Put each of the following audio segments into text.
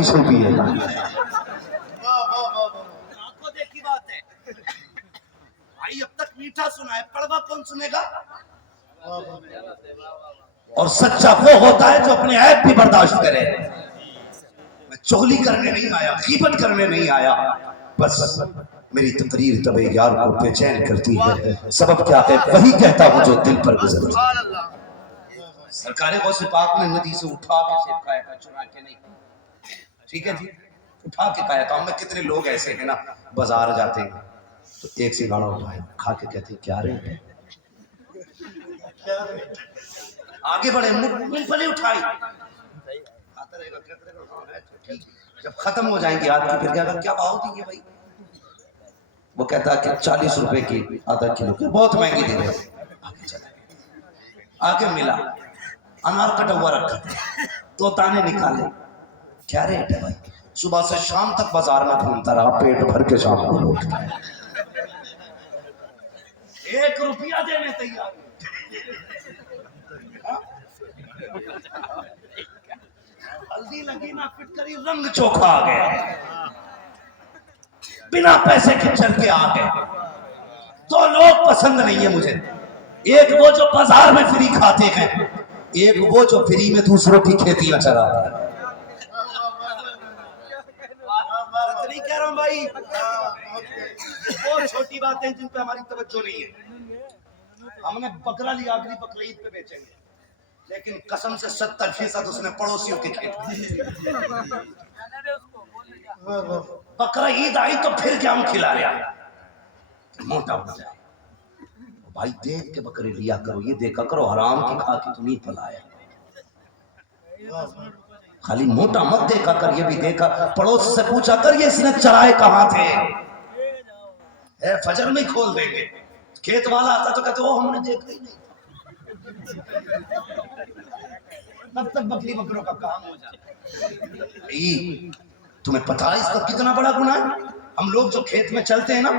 کوئی شے پیے گا. آنکھوں دیکھی بات ہے بھائی. اب تک میٹھا سنا ہے, کڑوا کون سنے گا؟ اور سچا وہ ہوتا ہے جو اپنے عیب بھی برداشت کرے. میں چغلی کرنے نہیں آیا, غیبت کرنے نہیں آیا, بس میری تقریر طبع یار کو بے چین کرتی ہے. سبب کیا ہے؟ وہی کہتا ہوں جو دل پر گزرتا ہے. سرکار غوث پاک نے ندی سے اٹھا کے سیب کھایا تھا, چرا کے نہیں. ٹھیک ہے جی, اٹھا کے کھایا تھا. ہم میں کتنے لوگ ایسے ہیں نا, بازار جاتے ہیں تو ایک سنگھاڑا اٹھایا, کھا کے کہتے ہیں کیا ریٹ ہے. آگے بڑھے, مونگ پھلی اٹھائی, کھاتا رہے گا, کہتا رہے گا. جب ختم ہو جائیں گے آپ کی, پھر کیا بھاؤ دیں گے بھائی؟ وہ کہتا کہ 40 روپے کی آدھا کلو کی, بہت مہنگی دے رہے. آگے چلا, آگے ملا انار کٹا ہوا رکھا تھا, تو تانے نکالے, کیا ریٹ ہے بھائی؟ صبح سے شام تک بازار میں گھومتا رہا, پیٹ بھر کے شام کو لوٹتا ہے. 1 روپیہ دینے تیار. ہلدی لگی نہ فٹکری, رنگ چوکھا آ گیا, بنا پیسے کے چل کے آ گئے. تو لوگ پسند نہیں ہے مجھے. ایک وہ جو بازار میں فری کھاتے ہیں, ایک وہ جو فری میں دوسروں کی کھیتیاں چراتے ہیں. نہیں کہہ رہا ہوں بھائی, بہت چھوٹی باتیں جن پہ ہماری توجہ نہیں ہے. ہم نے بکرا لیا, اگلی بکرا عید پہ بیچیں گے, لیکن قسم سے 70% اس نے پڑوسیوں کے کھیت. بکرا عید آئی تو پھر کیا ہم کھلا رہا, موٹا ہو جائے. بھائی دیکھ کے بکرے لیا کرو, یہ دیکھا کرو حرام کی کھا کے تو نہیں پلایا. خالی موٹا مت دیکھا کر, یہ بھی دیکھا, پڑوس سے پوچھا کر یہ اس نے چرائے کہاں تھے. فجر میں کھول دیں گے. کھیت والا آتا تو کہتے وہ ہم نے دیکھا ہی نہیں. تب تک بکری بکروں کا کام ہو جاتا. تمہیں پتا ہے اس کا کتنا بڑا گناہ ہے؟ ہم لوگ جو کھیت میں چلتے ہیں نا,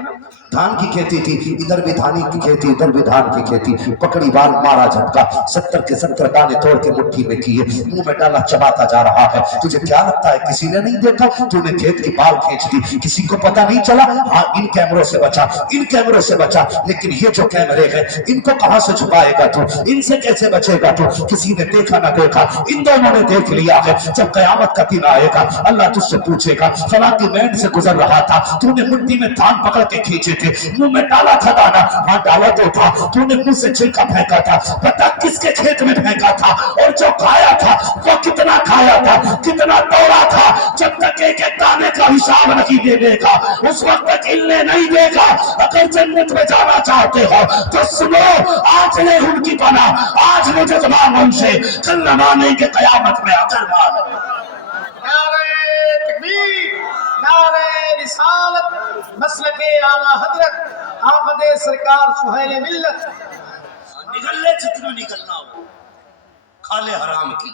دھان کی کھیتی تھی, ادھر بھی دھانی کی کھیتی, ادھر بھی دھان کی کھیتی, پکڑی بال مارا جھٹکا, 70 کے 70 دانے توڑ کے مٹھی میں کیے, منہ میں ڈالا چباتا جا رہا ہے. تجھے کیا لگتا ہے کسی نے نہیں دیکھا؟ تو نے کھیت کی بال کھینچ دی, کسی کو پتا نہیں چلا. ہاں ان کیمروں سے بچا, ان کیمروں سے بچا, لیکن یہ جو کیمرے ہیں ان کو کہاں سے چھپائے گا تو, ان سے کیسے بچے گا تو؟ کسی نے دیکھا نہ دیکھا, ان دونوں نے دیکھ لیا ہے. جب قیامت کا دن آئے گا, اللہ تجھ سے پوچھے گا, فلاں کی مین سے گزر رہا تھا, تو نے مٹی میں دھان پکڑ کے کھینچے تھے, منہ میں ڈالا تھا دانا, ہاں ڈالا تو تھا, تو نے منہ سے چھلکا پھینکا تھا, بتا کس کے کھیت میں پھینکا تھا, اور جو کھایا تھا وہ کتنا کھایا تھا, کتنا توڑا تھا. جب تک ایک ایک دانے کا حساب نہیں دے دے گا, اس وقت تک ہلنے نہیں دے گا. اگر جنت میں جانا چاہتے ہو تو سنو, آج لے ان کی پناہ, آج مجھے تمام ان سے, کل نہ مانیں گے قیامت میں اگر مانیں. نعرہ تکبیر, نعرہ رسالت, مسلک اعلی حضرت احمد سرکار سہیل ملت. نگل لے جتنا نگلنا ہو, کھا لے حرام کی.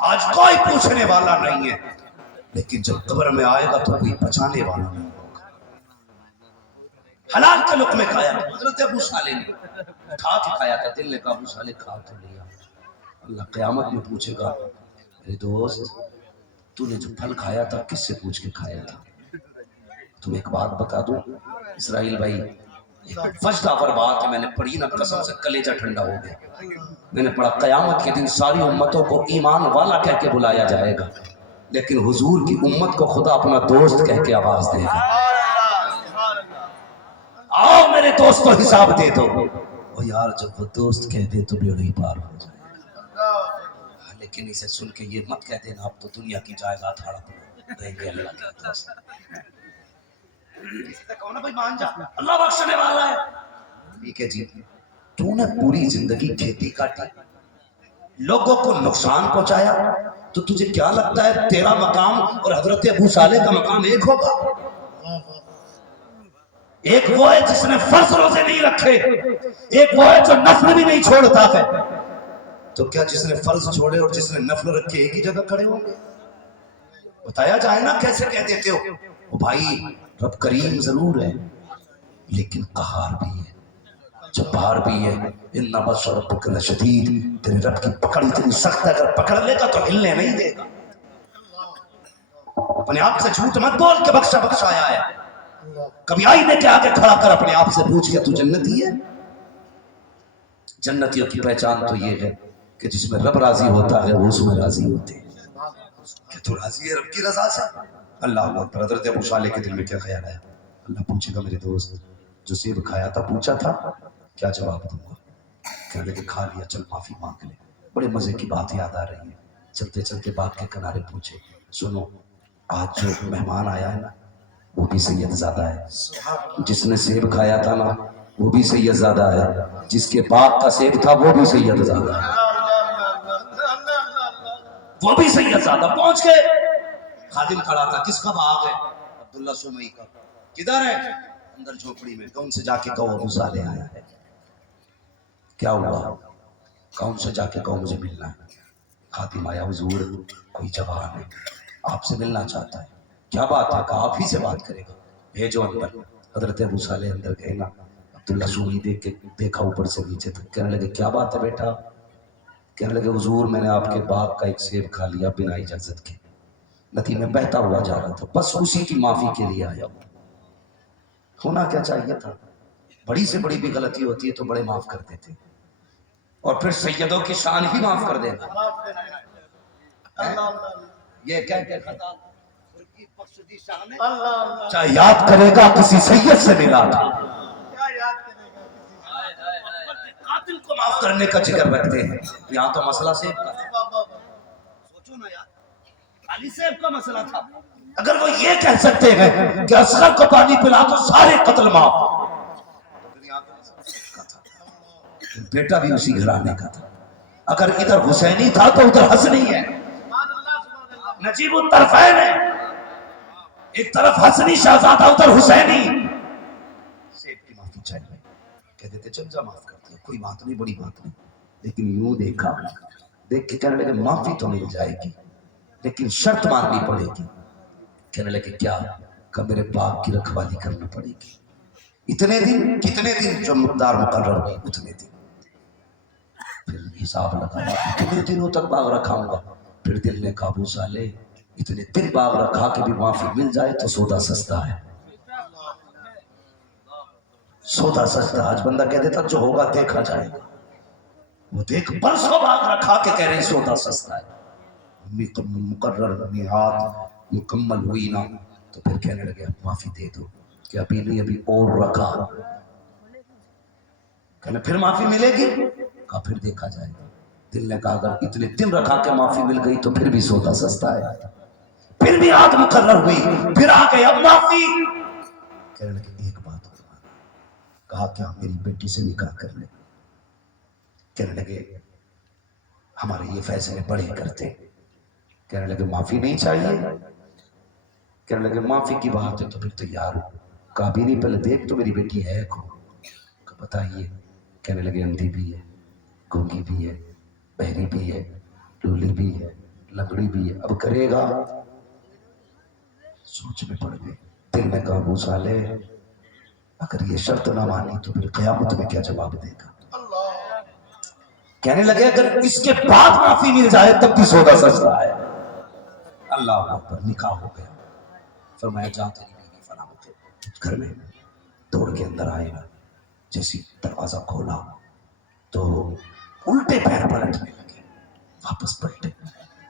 آج کوئی پوچھنے والا نہیں ہے, لیکن جب قبر میں آئے گا تو کوئی بچانے والا نہیں ہوگا. حلال کے لقمے کھایا, حضرت ابو صالح نے کھا کے کھایا تھا, دل نے کہا ابو صالح کھا تو لیا. اللہ قیامت میں پوچھے گا, میرے دوست تو نے جو پھل کھایا تھا کس سے پوچھ کے کھایا تھا؟ تم ایک بات بتا دوں اسرائیل بھائی, فجر آور بات ہے, میں نے پڑھی نا, قسم سے کلیجہ ٹھنڈا ہو گیا. میں نے پڑھا قیامت کے دن ساری امتوں کو ایمان والا کہہ کے بلایا جائے گا, لیکن حضور کی امت کو خدا اپنا دوست کہہ کے آواز دے گا. آؤ میرے دوستو حساب دے دو. وہ یار جب وہ دوست کہہ دے تو بیڑی پار ہو جائے گا, لیکن اسے سن کے یہ مت کہہ دینا اب تو دنیا کی جائیداد ہڑپ رہیں گے اللہ کے دوست. کہو نا بھائی مان جا, اللہ بخشنے والا ہے. ٹھیک ہے جی, تو نے پوری زندگی کھیتی کاٹی, لوگوں کو نقصان پہنچایا, تو تجھے کیا لگتا ہے تیرا مقام اور حضرت ابو صالح کا مقام ایک ہوگا؟ ایک وہ ہے جس نے فرض روزے نہیں رکھے, ایک وہ ہے جو نفل بھی نہیں چھوڑتا ہے. تو کیا جس نے فرض چھوڑے اور جس نے نفل رکھے ایک ہی جگہ کھڑے ہوں گے؟ بتایا جائے نا کیسے کہہ دیتے ہو. وہ بھائی رب کریم ضرور ہے, لیکن قہار بھی ہے, جبار بھی ہے. ان بطش ربک لشدید, تیرے رب کی پکڑ اتنی سخت ہے, اگر پکڑ لے گا تو ہلنے نہیں دے گا. अपने आप से झूठ मत बोल के बख्शा बख्शाया है। कभी आईने के आगे खड़ा कर अपने आप से पूछ के तू जन्नती है? जन्नतियों की पहचान तो ये है कि जिसमें रब राजी होता है वो उसमें राजी होते हैं। कि तू राजी है रब की रजा से? अल्लाह अकबर। हज़रत अबू सालेह के दिल में क्या ख्याल आया? अल्लाह पूछेगा मेरे दोस्त जो सेब खाया था पूछा था, क्या जवाब दूंगा? कहने लगे खा लिया, चल माफी मांग ले। बड़े मजे की बात याद आ रही है। चलते चलते बाग के किनारे पूछे, सुनो आज जो मेहमान आया है ना वो भी सैयदजादा है, जिसने सेब खाया था ना वो भी सैयदजादा है, जिसके बाग का सेब था वो भी सैयदजादा है, वो भी सैयदजादा। पहुंच गए, खादिम खड़ा था, किसका बाग है? अब्दुल्ला सुमई का। किधर है? अंदर झोपड़ी में। कौन से जाके कहो अबू सालेह आया है। क्या हुआ? कौन से जाके कहो मुझे मिलना है। खादिम आया, हुजूर कोई जवान है आपसे मिलना चाहता है। क्या बात है? कहा आप ही से बात करेगा, भेजो अंदर। हजरत अबू सालेह अंदर गए ना, अब्दुल्ला सुमई देख के देखा ऊपर से नीचे तक। कहने लगे क्या बात है बेटा? कहने लगे हुजूर मैंने आपके बाग का एक सेब खा लिया बिना इजाजत के, नदी में बहता हुआ जा रहा था, बस उसी की माफी के लिए आया हूं। होना क्या चाहिए था? बड़ी से बड़ी भी गलती होती है तो बड़े माफ कर देते, और फिर सैयदों की शान ही माफ कर देना। ये क्या खता चाहे याद करेगा किसी सैयद से मिला था, कातिल को माफ करने का जिक्र रखते हैं। यहाँ तो मसला सेब का, सोचो ना यार, खाली सेब का मसला था। अगर वो ये कह सकते हैं कि असगर को पानी पिला तो सारे कत्ल माफ, बेटा भी उसी घराने का था। अगर इधर हुसैनी था तो उधर हसनी है, नजीबुत तरफैन है। एक तरफ हसनी शहजादा उधर हुसैनी। सेब की माफी चाहिए, कह देते चल जा माफ कर दिया, कोई बात नहीं, बड़ी बात नहीं। लेकिन यूं देखा, देख के कहने लगे माफी तो मिल जाएगी लेकिन शर्त माननी पड़ेगी। कहने लगे क्या? कब मेरे बाप की रखवाली करनी पड़ेगी। इतने दिन, कितने दिन? जो मुकदार मुकर्रर हुई उतने दिन। फिर हिसाब लगा कितने दिनों तक बाग रखाऊंगा। फिर दिल ने काबू साले इतने दिन बाग रखा कि भी माफी मिल जाए तो सौदा सस्ता है, सौदा सस्ता। आज बंदा कह देता जो होगा देखा जाएगा, वो देख बरसों बाग रखा के कह रहे सौदा सस्ता है। मुकर्रर निहात मुकम्मल हुई ना तो फिर कहने लगे अब माफी दे दो। कि अभी नहीं, अभी और रखा। कहने फिर माफी मिलेगी? कहा फिर देखा जाएगा। दिल ने कहा अगर इतने दिन रखा के माफी मिल गई तो फिर भी सौदा सस्ता है। फिर भी आग मुकर्रर हुई, फिर आ गए अब माफी। कहने लगे एक बात और माना। कहा क्या? मेरी बेटी से निकाह कर ले। कहने लगे हमारे ये फैसले बड़े करते। कहने लगे माफी नहीं चाहिए? कहने लगे माफी की बात है तो फिर तैयार हो। कहा भी नहीं, पहले देख तो मेरी बेटी है कौन? बताइए। कहने लगे अंधी भी है, गूंगी भी है, बहरी भी है, लूली भी है, लंगड़ी भी है, अब करेगा। सोच में पड़ गए। दिल में कहा अबू सालेह अगर ये शर्त ना मानी तो फिर क़यामत में क्या जवाब देगा। कहने लगे अगर इसके बाद माफी मिल जाए तब भी सौदा सस्ता है। अल्लाह अकबर। निकाह हो गया। फरमाया जा तेरी बीवी फना हो। घर में दौड़ के अंदर आएगा, जैसे दरवाजा खोला तो उल्टे पैर पलटने लगे, वापस पलटे।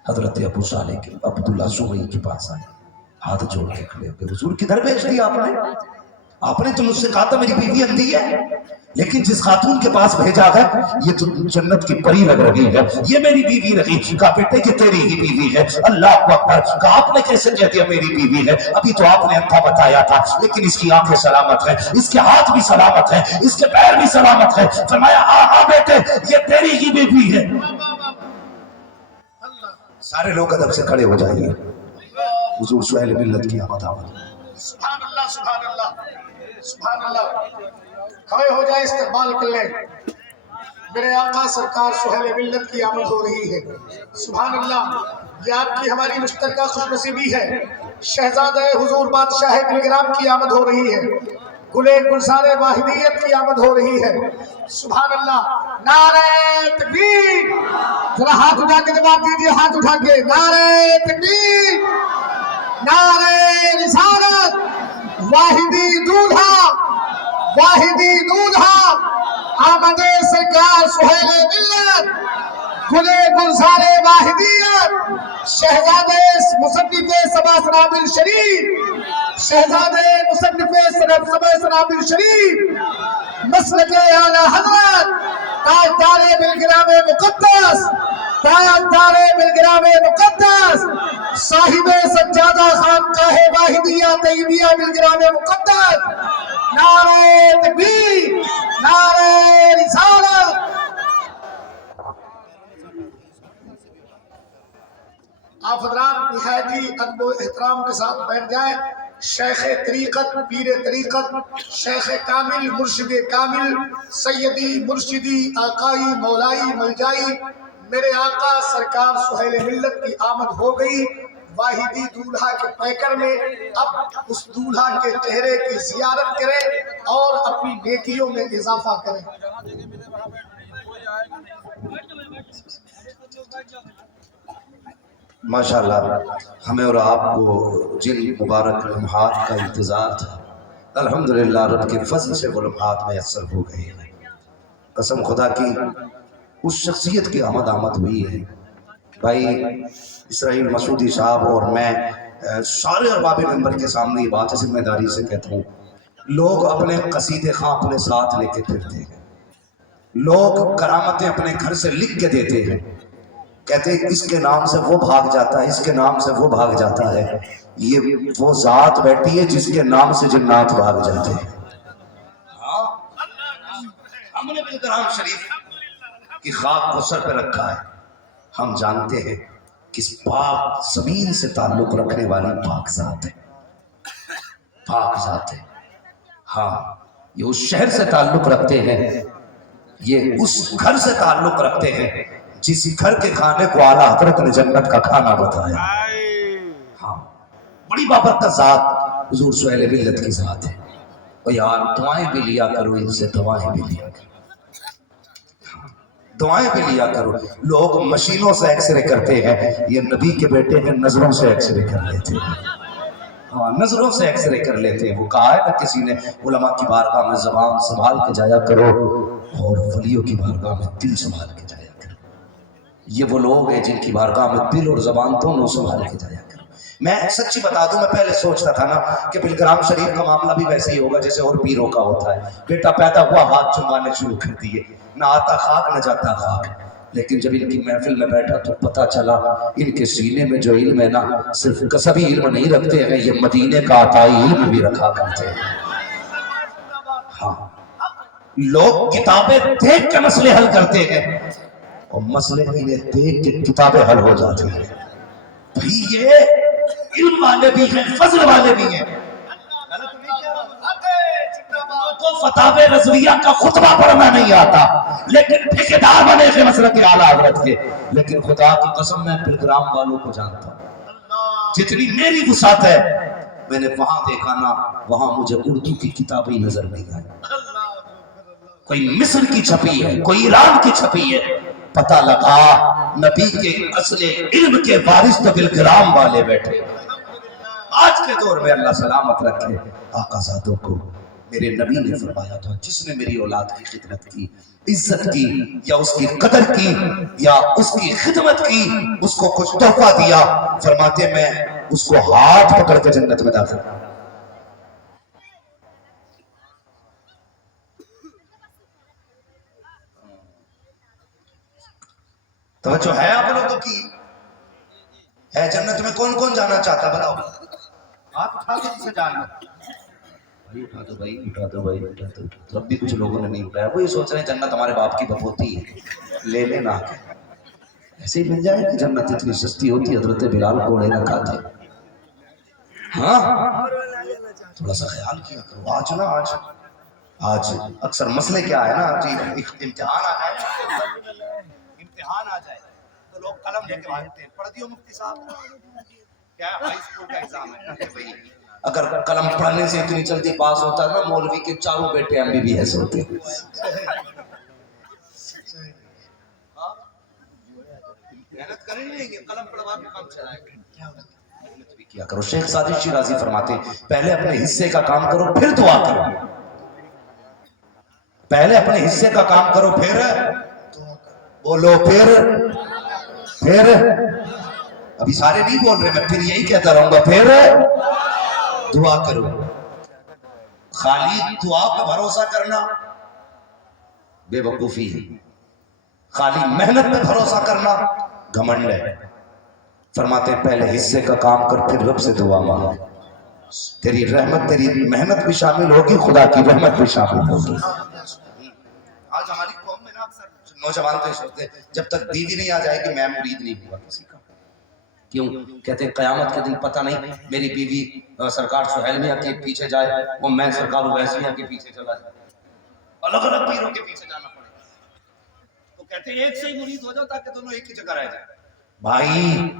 हजरत अबू सालेह के अब्दुल्ला सुमई के पास आए, हाथ जोड़ के खड़े हो गए। हुजूर किधर भेज दिया आपने? आपने तो मुझसे कहा था मेरी बीवी अंधी है, लेकिन जिस खातून के पास भेजा है ये तो जन्नत की परी लग रही है, ये मेरी बीवी नहीं। कहा बेटे ये तेरी ही बीवी है। अल्लाह अकबर। कहा आपने कैसे कह दिया मेरी बीवी है? अभी तो आपने अंधा बताया था, लेकिन इसकी आंखें सलामत है, इसके हाथ भी सलामत है, इसके पैर भी सलामत है। फरमाया हाँ बेटे ये तेरी ही बीवी है। सारे लोग अदब से खड़े हो जाइए। हुजूर सुहेल मिल्लत की आमद आमद। सुभान अल्लाह, सुभान अल्लाह, सुभान अल्लाह। खड़े हो जाए, इस्तकबाल कर ले। मेरे आका सरकार सुहेल मिल्लत की आमद हो रही है। सुभान अल्लाह। ये आपकी हमारी मुश्तरका खुशनसीबी है। शहजादा हुजूर बादशाह बिलग्राम की आमद हो रही है। गुले गुलसारे वाहिदियत की आमद हो रही है। सुभान अल्लाह। नारे तकबीर। जरा हाथ उठा के जवाब दीजिए, हाथ उठा के नारे तकबीर, नारे रिसालत, वाहिदी दूल्हा आमदे सरकार सुहेले मिल्लत, गुले गुलजारे वाहिदियत, शहजादे मुसन्निफे सबा सनाबिल शरीफ, शहजादे मुसन्निफे सबा सनाबिल शरीफ, मसलके आला हजरत, ताजदारे बिलगिरामे मुकद्दस, ताजदारे बिलगिरामे मुकद्दस, साहिबे सज्जादा खानकाहे वाहिदिया तैयबिया बिलगिरामे मुकद्दस, नारे तकबीर, नारे रिसालत। आप हजरात निहायती अदब व एहतराम के साथ बैठ जाए। शेख तरीक़त, पीर तरीक़त, शेख कामिल, मुर्शिद कामिल, सैयदी मुर्शिदी आकाई मौलाई मलजाई, मेरे आका सरकार सुहेल मिल्लत की आमद हो गई वाहिदी दूल्हा के पैकर में। अब उस दूल्हा के चेहरे की जियारत करें और अपनी नेकियों में इजाफा करें। माशाअल्लाह, हमें और आपको जिन मुबारक लम्हात का इंतज़ार था, अल्हम्दुलिल्लाह रब के फजल से वो लम्हात मैसर हो गए हैं। कसम खुदा की उस शख्सियत की आमद हुई है। भाई इसराइल मसूदी साहब और मैं सारे अरबाब मेंबर के सामने ये बात जिम्मेदारी से कहता हूँ, लोग अपने कसीदे खां अपने साथ लेके फिरते हैं, लोग करामतें अपने घर से लिख के देते हैं, कहते हैं इसके नाम से वो भाग जाता है, इसके नाम से वो भाग जाता है। ये वो जात बैठी है जिसके नाम से जिन्नात भाग जाते हैं। हमने बिलकराम शरीफ की खाक को सर पे रखा है। हम जानते हैं किस पाक जमीन से ताल्लुक रखने वाली पाक जात है, पाक जात है। हाँ, ये उस शहर से ताल्लुक रखते हैं, ये उस घर से ताल्लुक रखते हैं जिस घर के खाने को आला हजरत ने जन्नत का खाना बताया। हाँ, बड़ी बाबरकत जात हुजूर सुहेल मिल्लत की जात है। और यार दुआएं भी लिया करो इनसे, दुआएं भी लिया करो, दुआएं भी लिया करो। लोग मशीनों से एक्सरे करते हैं, ये नबी के बेटे हैं नजरों से एक्सरे कर लेते हैं। हाँ, नजरों से एक्सरे कर लेते हैं। वो कहा है ना किसी ने, उलमा की बारगाह में ज़बान संभाल के जाया करो और वलियों की बारगाह में दिल संभाल के जाया करो। ये वो लोग हैं जिनकी बारगाह में दिल और ज़बान दोनों संभाल के जाया करो। मैं सच्ची बता दूं, मैं पहले सोचता था ना कि बिलकराम शरीफ का मामला भी वैसे ही होगा जैसे और पीरों का होता है। बेटा पैदा हुआ, हाथ चुमाने शुरू कर दिए, ना आता खाक न जाता खाक। लेकिन जब इनकी महफिल में बैठा तो पता चला इनके सीने में जो इल्म है ना, सिर्फ कसबी इल्म नहीं रखते हैं, ये मदीने का अताई इल्म भी रखा करते हैं। हाँ, लोग किताबें देख के मसले हल करते हैं और मसले इन्हें देख के किताबें हल हो जाती हैं। भाई ये इल्म वाले भी हैं, फजल वाले भी हैं। को फतावे रज़विया का खुतबा पढ़ना नहीं आता, लेकिन ठेकेदार बने थे मसलक आला हज़रत के। लेकिन खुदा की कसम मैं बिलकराम वालों को जानता हूँ, जितनी मेरी वुसात है, मैंने वहां देखा ना, वहां मुझे उर्दू की किताबें नजर नहीं आई। कोई मिस्र की छपी है, कोई ईरान की छपी है। पता लगा नबी के असले इल्म के वारिस तो बिलकराम वाले बैठे। आज के दौर में अल्लाह सलामत रखे आकाज़ादों को। मेरे नबी ने फरमाया था, जिसने मेरी औलाद की खिदमत की, इज्जत की या उसकी कदर की या उसकी खिदमत की, उसको कुछ तोहफा दिया, फरमाते मैं उसको हाथ पकड़ के जन्नत में दाखिल। तवज्जो है आप लोगों की? है जन्नत में कौन कौन जाना चाहता बताओ? हाथ उठा के जिसे जाना, उठा दो भाई, उठा दो भाई, उठा दो। तो अब भी कुछ लोगों ने नहीं उठाया। वो ये सोच रहे हैं जन्नत हमारे बाप की बपोती है, ले लेना। ऐसे ही मिल जाएगी जन्नत, इतनी सस्ती होती। हजरत बिलाल कोड़े न खाते। हाँ, थोड़ा सा ख्याल किया करो। आज ना आज अक्सर मसले क्या है ना जी, इम्तिहान आ जाए तो लोग कलम लेके भागते हैं। पढ़ दियो मुफ्ती साहब, क्या हाई स्कूल का एग्जाम है। अगर कलम पढ़ने से इतनी जल्दी पास होता ना, मौलवी के चारों बेटे MBBS होते। मेहनत करेंगे, कलम पढ़वा के काम चलाएंगे। کیا کرو. شیخ سعدی شیرازی فرماتے ہیں پہلے اپنے حصے کا کام کرو پھر دعا کرو. پہلے اپنے حصے کا کام کرو پھر بولو پھر ابھی سارے نہیں بول رہے, میں پھر یہی کہتا رہوں گا پھر دعا کرو. خالی دعا پہ بھروسہ کرنا بے وقوفی ہے, خالی محنت پہ بھروسہ کرنا گھمنڈ ہے. فرماتے ہیں پہلے حصے کا کام کر پھر رب سے دعا مانگ, تیری رحمت تیری محنت بھی شامل ہوگی, خدا کی رحمت بھی شامل ہوگی. آج ہماری قوم میں نا اکثر نوجوان تو سوچتے جب تک بیوی نہیں آ جائے گی میں مرید نہیں ہوا کسی کا. کیوں کہتے ہیں قیامت کے دن پتہ نہیں میری بیوی سرکار سہیل میاں کے پیچھے جائے وہ میں سرکار اویس میاں کے پیچھے چلا جائے, الگ الگ پیروں کے پیچھے جانا پڑے. تو کہتے ہیں ایک سے ہی مرید ہو جاؤ تاکہ دونوں ایک ہی جگہ رہ جائیں. بھائی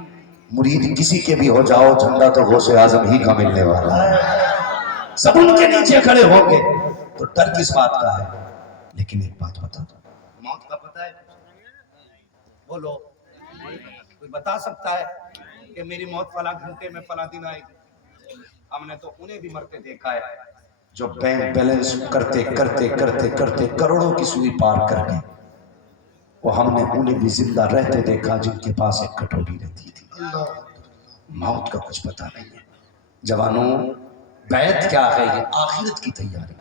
مرید کسی کے بھی ہو جاؤ جھنڈا تو غوث اعظم ہی کا ملنے والا ہے. سب ان کے نیچے کھڑے ہو گے تو ڈر کس بات کا ہے. لیکن ایک بات بتا دو, موت کا پتہ ہے؟ بولو کوئی بتا سکتا ہے کہ میری موت فلاں گھنٹے میں فلاں دن آئے گی؟ ہم نے تو انہیں بھی مرتے دیکھا ہے جو بینک بیلنس کرتے کرتے کرتے کرتے کروڑوں کی سوئی پار کر گئے. وہ ہم نے انہیں بھی زندہ رہتے دیکھا جن کے پاس ایک کٹوری رہتی تھی. موت کا کچھ پتہ نہیں ہے. جوانوں بیعت کیا ہے؟ یہ آخرت کی تیاری.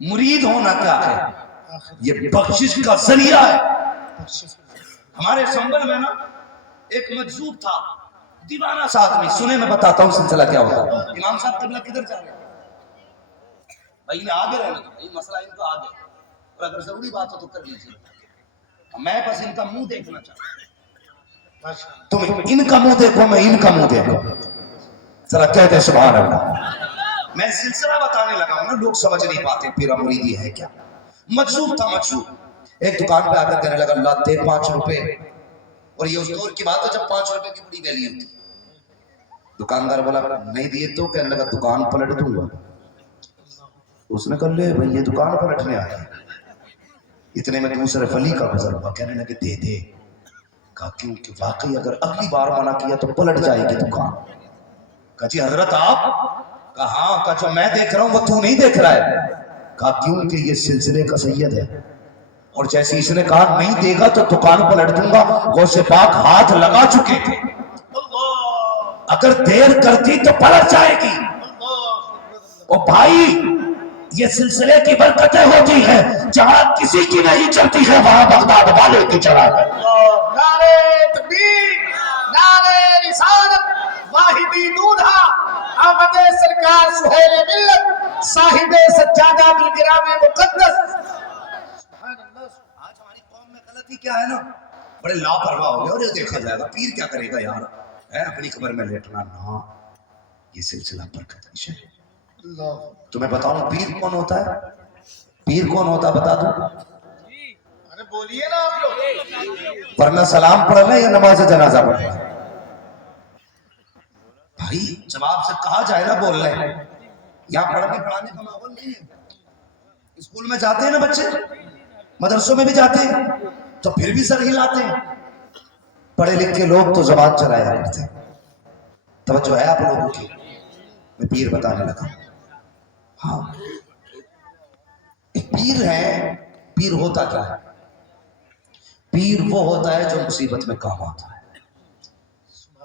مرید ہونا کیا ہے؟ یہ بخشش کا ذریعہ ہے. ہمارے سنبل میں نا ایک مجذوب تھا, دیوانہ سا آدمی. سنے میں بتاتا ہوں سلسلہ کیا ہوتا. امام صاحب قبلہ کدھر جا رہے ہیں بھائی؟ انہیں آگے رہنا دو, یہ مسئلہ ان کا آگے, اور اگر ضروری بات ہو تو کر لیجیے. میں بس ان کا منہ دیکھنا چاہتا ہوں. تم ان کا منہ دیکھو میں ان کا منہ دیکھو. ذرا کہتے ہیں سبحان اللہ. میں سلسلہ بتانے لگا ہوں نا, لوگ سمجھ نہیں پاتے پیرا مریدی ہے کیا. مجذوب تھا مجذوب, ایک دکان پہ آ کر کہنے لگا اللہ دے 5 روپے. اور یہ اس دور کی بات ہے جب 5 روپے کی بڑی ویلیو تھی. دکاندار بولا نہیں دیے تو کہنے لگا دکان پلٹ دوں گا. اس نے کہا لے بھائی یہ دکان پلٹنے آ گیا. اتنے میں دوسرے فلی کا گزر ہوا, کہنے لگے دے دے. کہا کیونکہ واقعی اگر اگلی بار منع کیا تو پلٹ جائے گی دکان. کہا جی حضرت آپ؟ کہا ہاں. کہا جو میں دیکھ رہا ہوں وہ تو نہیں دیکھ رہا ہے. کہا کیوں کہ یہ سلسلے کا سید ہے, اور جیسے اس نے کہا نہیں دے گا تو دکان پلٹ دوں گا, غوث پاک ہاتھ لگا چکے تھے. اگر دیر کرتی تو پلٹ جائے گی. او بھائی یہ سلسلے کی برکتیں ہوتی ہیں, جہاں کسی کی نہیں چلتی ہے وہاں بغداد والے کی چلا ہے. نعرے تکبیر, نعرے رسالت, واحدی دولہا آمد سرکار سہیل ملت صاحب سجادہ بالگرام مقدس. آج ہماری قوم میں غلطی کیا ہے نا, بڑے لاپرواہ ہو گئے. اور یہ دیکھا جائے گا پیر کیا کرے گا یار, ہے اپنی قبر میں لیٹنا. نہ, یہ سلسلہ برکت ہے. تمہیں بتاؤں پیر کون ہوتا ہے؟ پیر کون ہوتا بتا دوں؟ ارے بولیے نا آپ لوگ. ورنہ سلام پڑھنا یا نماز جنازہ پڑھنا؟ بھائی جواب سے کہا جائے نا بول رہے. یہاں پڑھنے پڑھانے کا ماحول نہیں ہے. اسکول میں جاتے ہیں نا بچے, مدرسوں میں بھی جاتے ہیں تو پھر بھی سر ہلاتے ہیں. پڑھے لکھے لوگ تو زبان چلایا کرتے ہیں. توجہ ہے آپ لوگوں کی؟ میں پیر بتانے لگا. ہاں ایک پیر ہے. پیر ہوتا کیا ہے؟ پیر وہ ہوتا ہے جو مصیبت میں کام آتا ہے.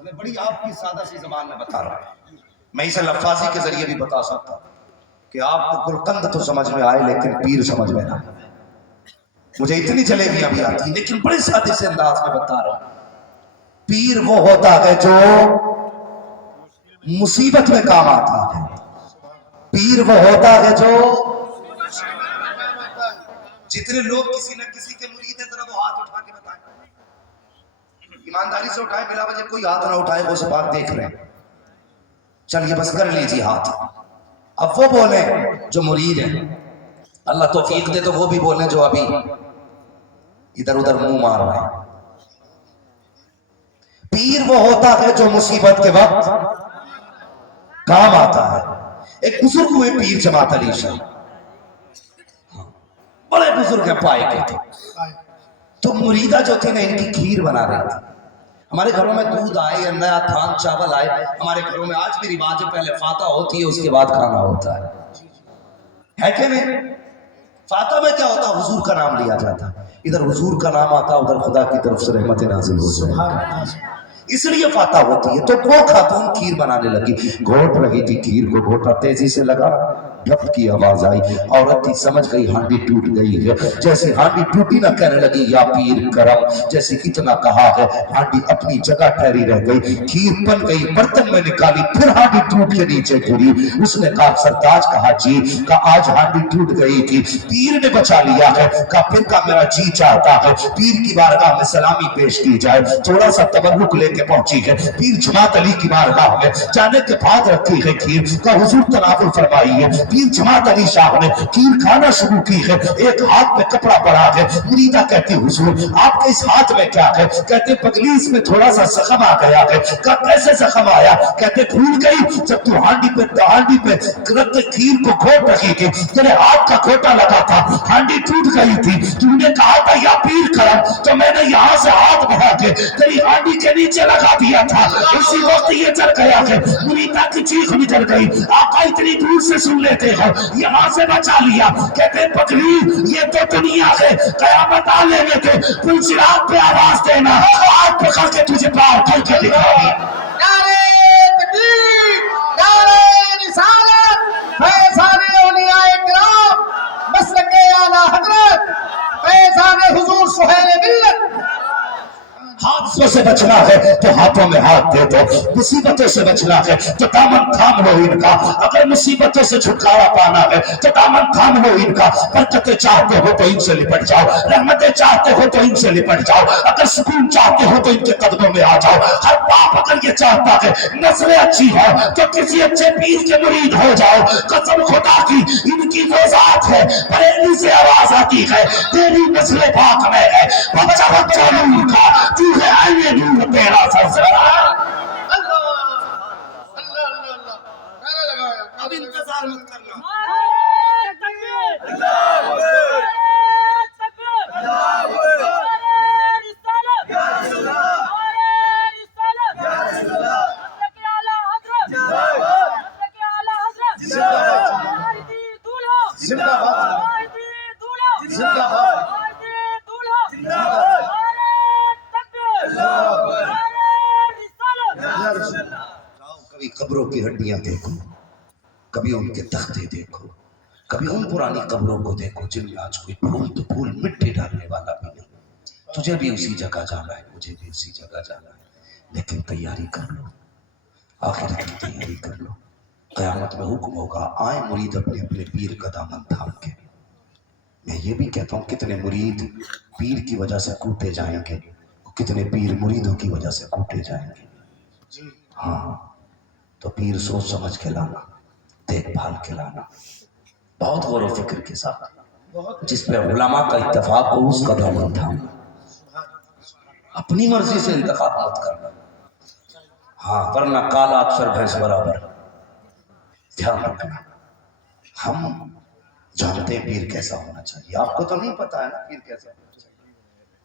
میں بڑی آپ کی سادہ سی زبان میں بتا رہا ہوں, میں اسے لفاظی کے ذریعے بھی بتا سکتا ہوں کہ آپ کو گلقند تو سمجھ میں آئے لیکن پیر سمجھ میں نہ. مجھے اتنی جلیبیاں بھی آتی ہیں لیکن بڑے سادے سے انداز میں بتا رہا ہوں. پیر وہ ہوتا ہے جو مصیبت میں کام آتا ہے. پیر وہ ہوتا ہے جو, جتنے لوگ کسی نہ کسی کے مرید ہیں ذرا وہ ہاتھ اٹھا کے بتائیں, ایمانداری سے اٹھائیں, بلا وجہ کوئی ہاتھ نہ اٹھائے. وہ سب آپ دیکھ رہے ہیں, چلیے بس کر لیجیے ہاتھ. اب وہ بولیں جو مرید ہیں, اللہ توفیق دے تو وہ بھی بولیں جو ابھی ادھر ادھر منہ مار رہے ہیں. پیر وہ ہوتا ہے جو مصیبت کے وقت کام آتا ہے. ایک بزرگ ہوئے پیر جماعت علی شاہ, بڑے بزرگ ہیں پائے کے تھے. تو مریدہ جو تھی نا ان کی کھیر بنا رہی تھی. ہمارے گھروں میں دودھ آئے یا نیا تھان چاول آئے، ہمارے گھروں میں آج بھی رواج ہے پہلے فاتح ہوتی ہے اس کے بعد کھانا ہوتا ہے کہ نہیں؟ فاتح میں کیا ہوتا ہے؟ حضور کا نام لیا جاتا ہے، ادھر حضور کا نام آتا، ادھر خدا کی طرف سے رحمت نازل ہو جائے، اس لیے فاتح ہوتی ہے۔ تو وہ خاتون کھیر بنانے لگی، گھوٹ رہی تھی کھیر کو، گھوٹا تیزی سے لگا، ڈھپ کی آواز آئی، عورت تھی سمجھ گئی ہانڈی ٹوٹ گئی ہے، جیسے ہانڈی ٹوٹی نہ کہنے لگی یا پیر کرم، جیسے اتنا کہا ہے ہانڈی اپنی جگہ ٹھہری رہ گئی، کھیر بن گئی، برتن میں نکالی، پھر ہانڈی ٹوٹ کے نیچے گری۔ اس نے کہا سرتاج، کہا جی، کہا آج ہانڈی ٹوٹ گئی تھی، پیر نے بچا لیا ہے، کہا پھر کا میرا جی چاہتا ہے پیر کی بارگاہ میں سلامی پیش کی جائے، تھوڑا سا تبرک لے کے پہنچی ہے پیر جماعت علی کی بارگاہ میں، جانے کے بعد رکھی ہے کھیر، کہا حضور تناول فرمائیے۔ پیر جماعت علی شاہ نے کھیر کھانا شروع کی ہے، ایک ہاتھ میں کپڑا پڑا ہے، مریدہ کہتی حضور آپ کے اس ہاتھ میں کیا ہے؟ کہتے پگلی اس میں تھوڑا سا زخم آ گیا ہے، کہا کیسے زخم آیا؟ کہتے بھول گئی جب تو ہانڈی پہ رکھ کھیر کو گھوٹ رکھی تھی، تیرے ہاتھ کا گھوٹا لگا تھا، ہانڈی ٹوٹ گئی تھی، تم نے کہا تھا یا پیر کرم، تو میں نے یہاں سے ہاتھ بڑھا کے تیری ہانڈی کے نیچے لگا دیا تھا، اسی وقت یہ چل گیا کہ مریدہ کی چیخ نکل گئی، آقا اتنی دور سے سن لیتے ہو، یہاں سے بچا لیا۔ کہتے پگلی یہ تو دنیا ہے، قیامت آ لینے کے پل چراغ پہ آواز دینا، آگ پکڑ کے تجھے پار کر کے دکھاؤں۔ نعرہ تکبیر، نعرہ رسالت، فیضان اولیاء کرام، مسلک اعلیٰ حضرت فیضان حضور سہیل ملت۔ حادثوں سے بچنا ہے تو ہاتھوں میں ہاتھ دے دو، مصیبتوں سے بچنا ہے تو دامن تھام لو ان کا، اگر مصیبتوں سے چھٹکارا پانا ہے تو دامن تھام لو ان کا، برکتیں چاہتے ہو تو ان سے لپٹ جاؤ، رحمتیں چاہتے ہو تو ان سے لپٹ جاؤ، اگر سکون چاہتے ہو تو ان کے قدموں میں آ جاؤ۔ ہر باپ اگر یہ چاہتا ہے نسلیں اچھی ہو تو کسی اچھے پیر کے مرید ہو جاؤ، قسم خدا کی ان کی وہ ذات ہے، بریلی سے آواز آتی ہے تیری نسل پاک میں ہے، بچہ بچہ نور کا تو ہے آئیے نور تیرا سلسلہ۔ اللہ اللہ اللہ اللہ، نعرہ لگایا، اب انتظار مت کرنا۔ زندہ باد، زندہ باد، کبھی قبروں کی ہڈیاں دیکھو، کبھی ان کے تختے دیکھو، کبھی ان پرانی قبروں کو دیکھو جن میں آج کوئی پھول تو پھول مٹی ڈالنے والا بھی نہیں۔ تجھے بھی اسی جگہ جانا ہے، مجھے بھی اسی جگہ جانا ہے، لیکن تیاری کر لو، آخرت کی تیاری کر لو۔ قیامت میں حکم ہوگا آئیں مرید اپنے اپنے پیر کا دامن تھام کے۔ میں یہ بھی کہتا ہوں کتنے مرید پیر کی وجہ سے کوٹے جائیں گے، کتنے پیر مریدوں کی وجہ سے کوٹے جائیں گے۔ ہاں تو پیر سوچ سمجھ کے لانا، دیکھ بھال کے لانا، بہت غور و فکر کے ساتھ، جس پہ علماء کا اتفاق ہو اس کا دامن تھاما، اپنی مرضی سے انتخاب مت کرنا، ہاں ورنہ کالا اکثر بھینس برابر۔ دھیان رکھنا، ہم جانتے ہیں پیر کیسا ہونا چاہیے، آپ کو تو نہیں پتا ہے نا پیر کیسا ہونا چاہیے۔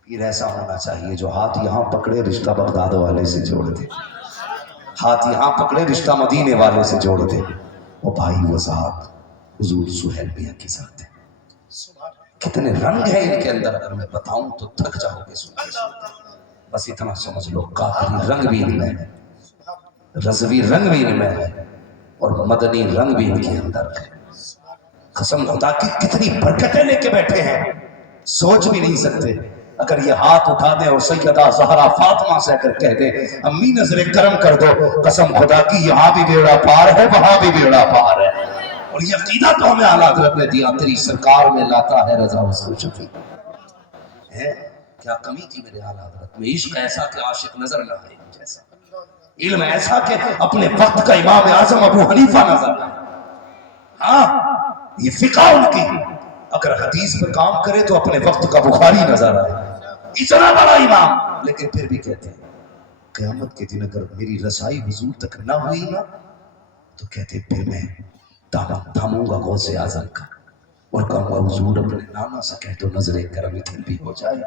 پیر ایسا ہونا چاہیے جو ہاتھ یہاں پکڑے رشتہ بغداد والے سے جوڑ دے، ہاتھ یہاں پکڑے رشتہ مدینے والے سے جوڑ دے۔ وہ بھائی وہ ذات حضور سہیل میاں کی ذات ہے، کتنے رنگ ہیں ان کے اندر، اگر میں بتاؤں تو تھک جاؤ گے سن کے سنتے۔ بس اتنا سمجھ لو قادری رنگ بھی ان میں ہے، رضوی رنگ بھی ان میں ہے، اور مدنی رنگ بھی ان کے اندر ہے۔ قسم خدا کی کتنی برکتیں لے کے بیٹھے ہیں، سوچ بھی نہیں سکتے۔ اگر یہ ہاتھ اٹھا دیں اور سیدہ زہرا فاطمہ سے اگر کہہ دیں امی نظر کرم کر دو، قسم خدا کی یہاں بھی بیڑا پار ہے وہاں بھی بیڑا پار ہے۔ اور یہ عقیدہ تو ہمیں اعلیٰ حضرت نے دیا، تیری سرکار میں لاتا ہے رضا اس کو شفیع ہے۔ کیا کمی تھی میرے اعلیٰ حضرت میں؟ عشق ایسا کہ عاشق نظر نہ آئے جیسا، علم ایسا کہ اپنے وقت کا امام اعظم ابو حنیفہ نظر نہ آئے۔ ہاں یہ فقہ ان کی، اگر حدیث پر کام کرے تو اپنے وقت کا بخاری نظر آئے، اتنا بڑا امام، لیکن پھر بھی کہتے ہیں قیامت کے دن اگر میری رسائی حضور تک نہ ہوئی نا تو کہتے پھر میں دامن تھاموں گا غوث اعظم کا اور کہوں گا حضور اپنے نانا سے کہہ دو نظر کرم ادھر بھی ہو جائے۔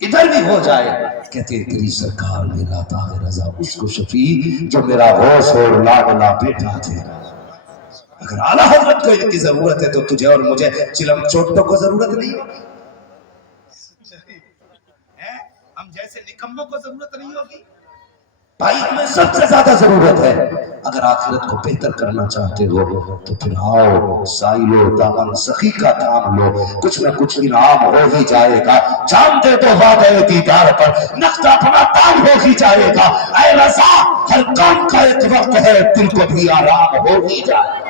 इधर भी हो जाए। कहते तेरी सरकार में लाता है रजा उसको शफी जो मेरा गौस और लाडला बेटा थे। अगर आला हजरत को इनकी जरूरत है तो तुझे और मुझे चिलम चोटों को जरूरत नहीं होगी, हम जैसे निकम्मों को जरूरत नहीं होगी। भाई तुम्हें सबसे ज्यादा जरूरत है। अगर आखिरत को बेहतर करना चाहते हो तो फिर आओ साइलो दामन सखी का थाम लो, कुछ न कुछ इनाम हो ही जाएगा। जान दे दो वादे दीदार पर, नक्शा अपना ताम हो ही जाएगा। ऐ रज़ा हर काम का एक वक्त है, दिल को भी आराम हो ही जाएगा।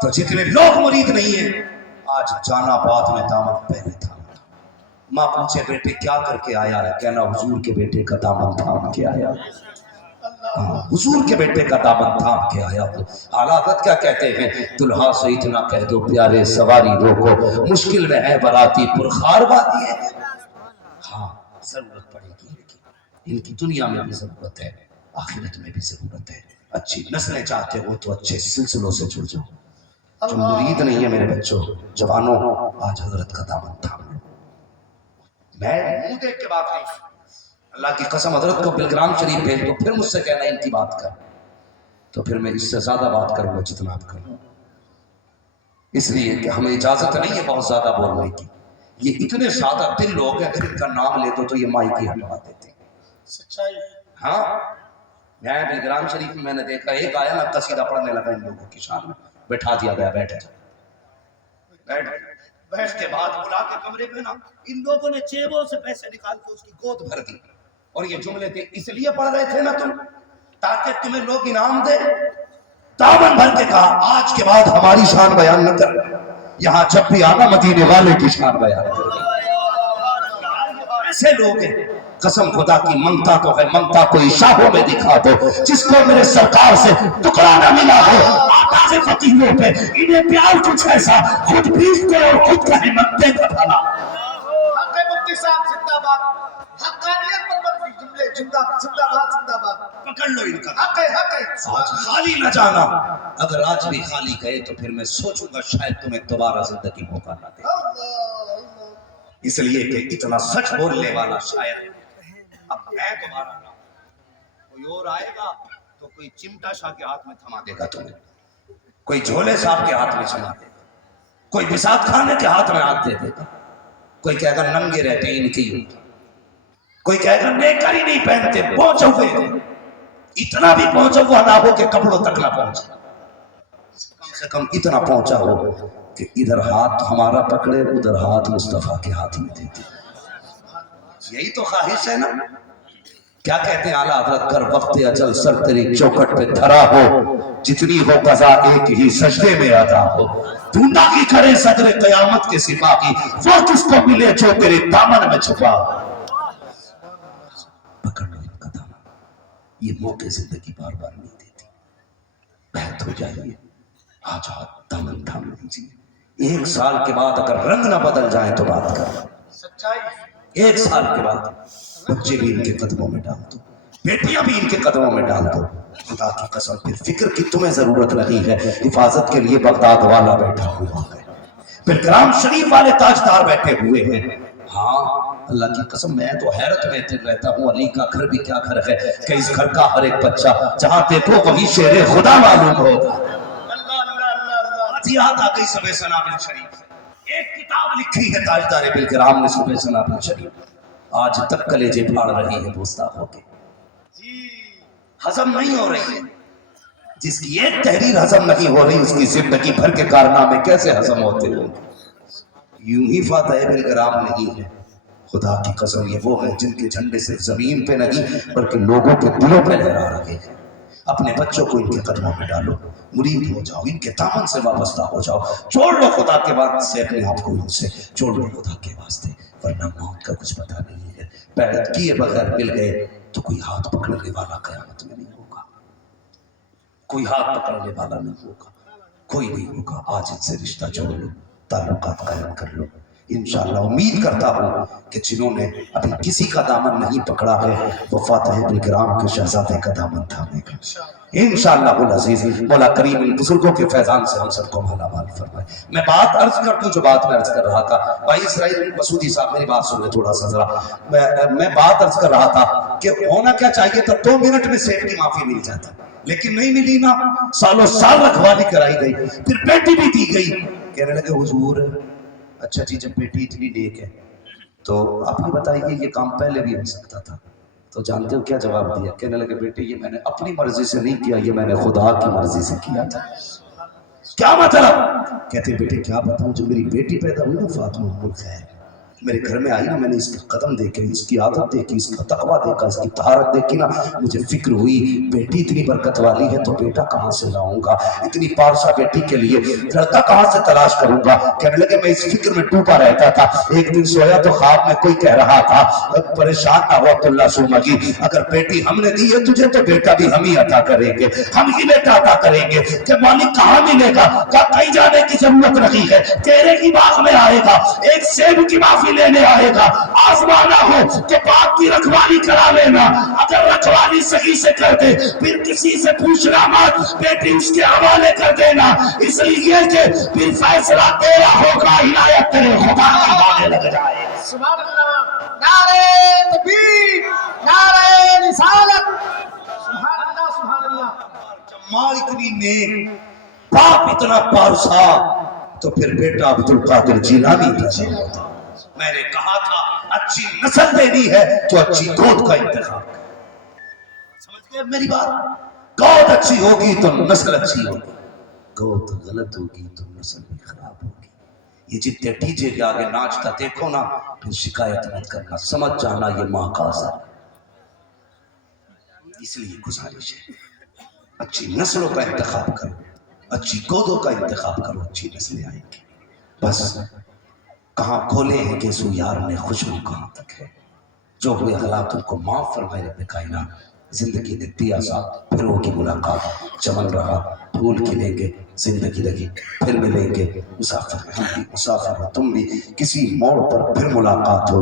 तो जितने लोग मुरीद नहीं है आज जानाबाद में दामन पहले था। माँ पूछे बेटे क्या करके आया है, कहना हुजूर के बेटे का दामन थाम के आया। हुजूर के बेटे का दामन थाम के आया। हालात क्या कहते हैं, दुल्हा से इतना कह दो प्यारे सवारी रोको, मुश्किल में है बराती पुरखार वादी है। हाँ जरूरत पड़ेगी, लेकिन इनकी दुनिया में भी जरूरत है, आखिरत में भी जरूरत है। अच्छी नस्लें चाहते हो तो अच्छे सिलसिलों से जुड़ जाओ। जो मुरीद नहीं है मेरे बच्चों जवानों, आज हजरत का दामन थाम लो। मैं मुंह देख के बात नहीं, अल्लाह की कसम हजरत को बिलग्राम शरीफ भेज दो फिर मुझसे कहना इनकी बात कर, तो फिर मैं इससे ज्यादा बात करूंगा जितना आप कर, इसलिए कि हमें इजाजत नहीं है बहुत ज्यादा बोलने की। ये इतने सादा दिल लोग हैं, अगर इनका नाम ले दो तो ये माइक ही हटवा देते। सच्चाई। हाँ मैं बिलग्राम शरीफ में मैंने देखा एक आया ना कसीदा पढ़ने लगा इन लोगों की शान में, बैठा दिया गया बैठ बैठ के बाद बुला के कमरे में ना इन लोगों ने जेबों से पैसे निकाल के उसकी गोद भर दी। और ये जुमले थे इसलिए पढ़ रहे थे ना तुम ताकि तुम्हें लोग इनाम दे। दामन भर के कहा आज के बाद हमारी शान बयान न कर, यहाँ जब भी आना मदीने वाले की शान बयान कर। ऐसे लोग हैं कसम खुदा की मंगता तो है, मंगता कोई शाहों में दिखा दो, जिसको मेरे सरकार से टुकड़ा न मिला हो आता है फकीरों पे, इन्हें प्यार कुछ ऐसा खुद भीजते और खुद का हिम्मत का भला। हक मुफ्ती साहब जिंदाबाद, हक्कानियत पर मत जुमले जिंदाबाद जिंदाबाद जिंदाबाद, पकड़ लो इनका। हक है आज खाली न जाना, अगर आज भी खाली गए तो फिर मैं सोचूंगा शायद तुम्हें दोबारा जिंदगी मौका न दे, इसलिए कि इतना सच बोलने वाला शायर अब मैं दोबारा ना, कोई और आएगा तो कोई चिमटा शाह के हाथ में थमा देगा तुम्हें, कोई झोले साहब के हाथ में थमा देगा, कोई बिसात खाने के हाथ में हाथ दे देगा, कोई कहेगा नंगे रहते इनकी, कोई कहेगा नेकर ही नहीं पहनते पहुंचे हुए, इतना भी पहुंचा हुआ ना हो कि कपड़ों तक ना पहुंचे, कम से कम इतना पहुंचा हो कि इधर हाथ हमारा पकड़े उधर हाथ मुस्तफा के हाथ में देते। यही तो ख्वाहिश है ना। क्या कहते हैं आला हजरत, कर वक्त अजल सर तेरी चौखट पे धरा हो, जितनी हो कज़ा एक ही सजदे में अदा हो, ढूंढा की करे सदरे कयामत के सिपाही, वो किसको मिले जो तेरे दामन में छुपा। पकड़ लो इनका दामन, ये मौके जिंदगी बार बार नहीं देती। बहत हो जाइए, आज दामन थाम लीजिए। एक साल के बाद अगर रंग ना बदल जाए तो बात कर, सच्चाई। एक साल के बाद बच्चे भी इनके कदमों में डाल दो, बेटियां भी इनके कदमों में डाल दो। खुदा की कसम फिर फिक्र की तुम्हें जरूरत नहीं है, हिफाजत के लिए बगदाद वाला बैठा हुआ है, बिलग्राम शरीफ वाले ताजदार बैठे हुए हैं। हाँ अल्लाह की कसम मैं तो हैरत में फिर रहता हूँ, अली का घर भी क्या घर है कि इस घर का हर एक बच्चा जहाँ देखो वही शेरे खुदा मालूम होगा। याद आ गई सुबह सनाबिल शरीफ से एक किताब लिखी है ताजदार बिलग्राम ने सुबह सनाबिल शरीफ, आज तक कलेजे फाड़ रही है गुस्ताखों के, हजम नहीं हो रही है। जिसकी एक तहरीर हजम नहीं हो रही उसकी जिंदगी भर के कारनामे कैसे हजम होते होंगे। यूं ही फातह बिलग्राम नहीं है, खुदा की कसम ये वो है जिनके झंडे सिर्फ जमीन पे नहीं बल्कि लोगों के दिलों पे लहरा रहे हैं। अपने बच्चों को इनके कदमों में डालो, मुरीद हो जाओ, इनके दामन से वाबस्ता हो जाओ, जोड़ लो खुदा के बाद से अपने आप को इनसे, जोड़ लो खुदा के वास्ते, वरना मौत का कुछ पता नहीं है। बैठक किए बगैर मिल गए तो कोई हाथ पकड़ने वाला कयामत में नहीं होगा, कोई हाथ पकड़ने वाला नहीं होगा, कोई नहीं होगा। आज इनसे रिश्ता जोड़ लो, ताल्लुकात कायम कर लो, इंशाअल्लाह उम्मीद करता हूँ कि जिन्होंने अभी किसी का दामन नहीं पकड़ा है वो फातिह बिलकिराम के शहजादे का दामन थामेगा इंशाअल्लाह अज़ीज़। मौला करीम इन बुजुर्गों के फैजान से हम सबको माला माल फरमाए। मैं बात अर्ज कर दूं जो बात मैं अर्ज कर रहा था। भाई इसराइल मसूदी साहब मेरी बात सुन ले थोड़ा सा जरा। मैं बात अर्ज कर रहा था कि होना क्या चाहिए था, 2 मिनट में सेठ की माफी मिल जाता, लेकिन नहीं मिली ना। सालों साल रखवाली कराई गई, फिर बेटी भी दी गई। कहने लगे हुजूर अच्छा जी जब बेटी इतनी नेक है तो आप ही बताइए ये काम पहले भी हो सकता था। तो जानते हो क्या जवाब दिया? कहने लगे बेटे ये मैंने अपनी मर्जी से नहीं किया, ये मैंने खुदा की मर्जी से किया था। क्या मतलब? कहते बेटे क्या बताऊं, जब मेरी बेटी पैदा हुई ना फातिमा उम्मुल खैर, मेरे घर में आई ना, मैंने इसके कदम देखे, इसकी आदत देखी, इसका तकवा देखा, इसकी तहारत देखी ना, मुझे फिक्र हुई बेटी इतनी बरकत वाली है तो बेटा कहाँ से लाऊंगा, इतनी पारसा बेटी के लिए लड़का कहाँ से तलाश करूंगा। कहने लगे मैं इस फिक्र में डूबा रहता था। एक दिन सोया तो ख्वाब में कोई कह रहा था परेशान ना हो अब्दुल्ला सुमगी, अगर बेटी हमने दी है तुझे तो बेटा भी हम ही अता करेंगे, हम ही बेटा अता करेंगे। कि मालिक कहाँ मिलेगा? क्या कहीं जाने की जरूरत नहीं है, तेरे ही बाग में आएगा, एक सेब की माफी लेने आएगा। आजमाना हो तो बाप की रखवाली करा लेना, अगर रखवाली सही से कर दे फिर किसी से पूछना मत, बेटी उसके हवाले कर देना, इसलिए कि फिर फैसला तेरा होगा, हिदायत तेरे खुदा की होने लग जाए। सुभान अल्लाह, नारे तकबीर, नारे रिसालत, सुभान अल्लाह, सुभान अल्लाह। माँ इतनी नेक, बाप इतना पारसा, तो फिर बेटा अब्दुल कादिर जिलानी था। मैंने कहा था अच्छी नस्ल देनी है तो अच्छी गोद का इंतखाब कर। समझ गए मेरी बात? गोद अच्छी होगी तो नस्ल अच्छी होगी, गोद गलत होगी तो नस्ल भी खराब होगी। ये जितने डीजे के आगे नाचता देखो ना फिर शिकायत मत करना, समझ जाना ये माँ का असर। इसलिए गुजारिश है अच्छी नस्लों का इंतखाब करो, अच्छी गोदों का इंतखाब करो, अच्छी नस्लें आएंगी। बस कहाँ खोले हैं कि सो यार में खुशबू कहाँ तक है, जो हुए हालात उनको माफ फरमाए रब कायनात। जिंदगी ने दिया सा फिर होगी मुलाकात, चमन रहा फूल खिलेंगे, जिंदगी लगी फिर मिलेंगे, मुसाफिर हम भी मुसाफिर हो तुम भी, किसी मोड़ पर फिर मुलाकात हो।